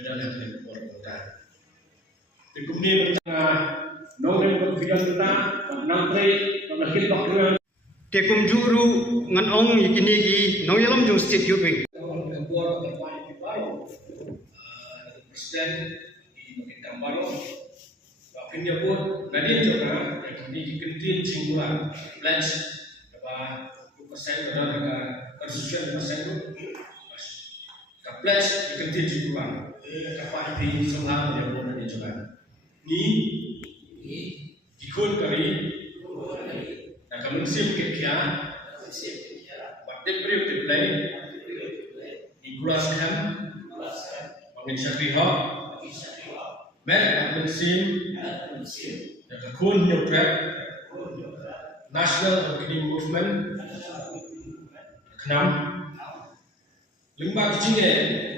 adalah orang kota. Di kemudian bertengah nomor berfikiran kita nanti melahirkan doktrin. Tekum juru ngan ong ikini gi noyelam jung state yuping. Presiden di Bukit Baru, wakilnya pun nanti juga yang di kentin singular pledge apa persen adalah konstitusi persen itu pledge di kentin singular kapal di Sohang yang pun nanti juga ni ikut kali dan kami sim kerja batik beri play digulaskan menginsyatiha met sim yang kekun nyopret national organic movement kenam lembaga jinge